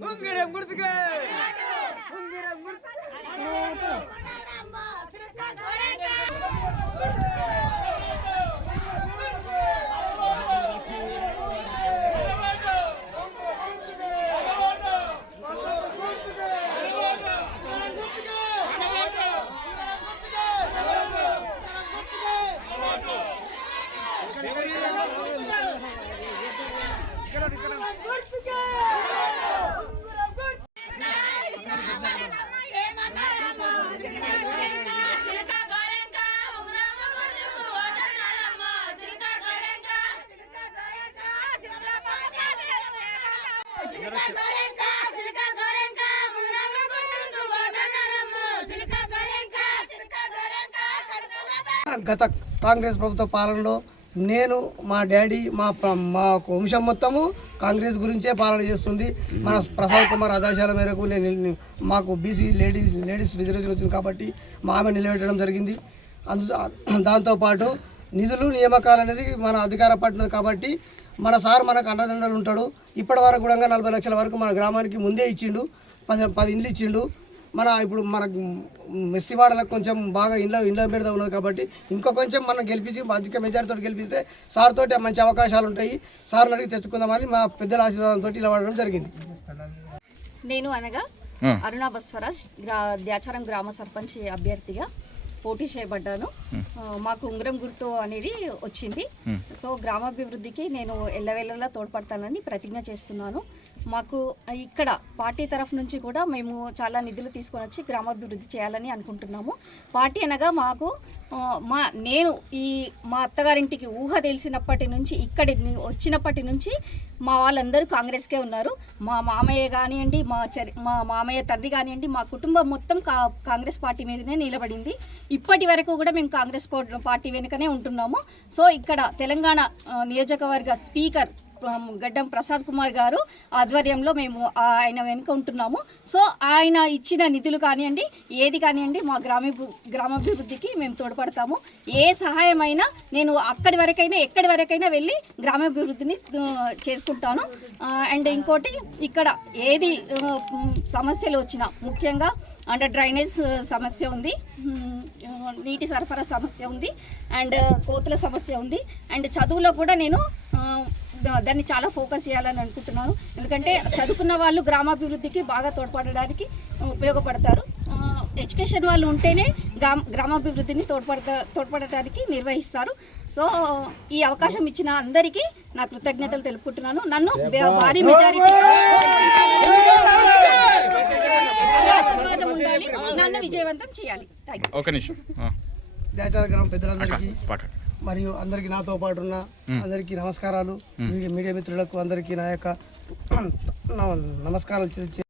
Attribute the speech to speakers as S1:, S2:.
S1: ಮುಂಗಿರ ಮುರ್ತಿಗೆ ಮುಂಗಿರ ಮುರ್ತ ఉంగరం గుర్తు
S2: గత కాంగ్రెస్ ప్రభుత్వ పాలనలో నేను మా డాడీ మా మాకు మా వంశం మొత్తము కాంగ్రెస్ గురించే పాలన చేస్తుంది. మన ప్రసాద్ కుమార్ ఆదేశాల మేరకు నేను నేను- మాకు బీసీ లేడీ లేడీస్ రిజర్వేషన్ వచ్చింది కాబట్టి మా ఆమె నిలబెట్టడం జరిగింది. అందు దాంతోపాటు నిధులు నియామకాలు అనేది మన అధికార పట్టినది కాబట్టి మన సార్ మనకు అండదండలు ఉంటాడు. ఇప్పటి వరకు కూడా నలభై లక్షల వరకు మన గ్రామానికి ముందే ఇచ్చిండు. పది పది ఇండ్లు ఇచ్చిండు. మన ఇప్పుడు మనకు మెస్సివాడలకు కొంచెం బాగా ఇంట్లో ఇంట్లో పెడతా ఉన్నది కాబట్టి ఇంకో కొంచెం మనం గెలిపించి అధిక మెజారిటీతో గెలిపిస్తే సార్ తోటి మంచి అవకాశాలు ఉంటాయి. సార్ని అడిగి తెచ్చుకుందామని మా పెద్దల ఆశీర్వాదంతో ఇలా వాడడం జరిగింది.
S3: నేను అనగా అరుణ బస్వరాజ్ గ్రా ద్యాచారం గ్రామ సర్పంచ్ అభ్యర్థిగా. పోటీ చేయబడ్డాను. మాకు ఉంగరం గుర్తు అనేది వచ్చింది. సో గ్రామాభివృద్ధికి నేను ఎల్లవేళలా తోడ్పడతానని ప్రతిజ్ఞ చేస్తున్నాను. మాకు ఇక్కడ పార్టీ తరఫు నుంచి కూడా మేము చాలా నిధులు తీసుకొని వచ్చి గ్రామాభివృద్ధి చేయాలని అనుకుంటున్నాము. పార్టీ అనగా మాకు మా నేను ఈ మా అత్తగారింటికి ఊహ తెలిసినప్పటి నుంచి ఇక్కడి వచ్చినప్పటి నుంచి మా వాళ్ళందరూ కాంగ్రెస్కే ఉన్నారు. మా మామయ్య కానివ్వండి మా చరి మా మామయ్య తండ్రి కానివ్వండి మా కుటుంబం మొత్తం కా కాంగ్రెస్ పార్టీ మీదనే నిలబడింది. ఇప్పటి వరకు కూడా మేము కాంగ్రెస్ పార్టీ వెనుకనే ఉంటున్నాము. సో ఇక్కడ తెలంగాణ నియోజకవర్గ స్పీకర్ గడ్డం ప్రసాద్ కుమార్ గారు ఆధ్వర్యంలో మేము ఆయన వెనుక ఉంటున్నాము. సో ఆయన ఇచ్చిన నిధులు కానివ్వండి ఏది కానివ్వండి మా గ్రామీ గ్రామాభివృద్ధికి మేము తోడ్పడతాము. ఏ సహాయమైనా నేను అక్కడి వరకైనా ఎక్కడి వరకైనా వెళ్ళి గ్రామాభివృద్ధిని చేసుకుంటాను. అండ్ ఇంకోటి ఇక్కడ ఏది సమస్యలు వచ్చినా ముఖ్యంగా అండర్ డ్రైనేజ్ సమస్య ఉంది. నీటి సరఫరా సమస్య ఉంది. అండ్ కోతుల సమస్య ఉంది. అండ్ చదువులో కూడా నేను దాన్ని చాలా ఫోకస్ చేయాలని అనుకుంటున్నాను. ఎందుకంటే చదువుకున్న వాళ్ళు గ్రామాభివృద్ధికి బాగా తోడ్పడడానికి ఉపయోగపడతారు. ఎడ్యుకేషన్ వాళ్ళు ఉంటేనే గ్రామ గ్రామాభివృద్ధిని తోడ్పడతా తోడ్పడటానికి నిర్వహిస్తారు. సో ఈ అవకాశం ఇచ్చిన అందరికీ నా కృతజ్ఞతలు తెలుపుకుంటున్నాను. నన్ను భారీ మెజారిటీ నన్ను విజయవంతం చేయాలి.
S4: ఒక నిమిషం.
S2: దాచార గ్రామ పెద్దలందరికీ
S4: పాట.
S2: మరియు అందరికీ నాతో పాటు ఉన్న అందరికీ నమస్కారాలు. మీడియా మిత్రులకు అందరికీ నా యొక్క నమస్కారాలు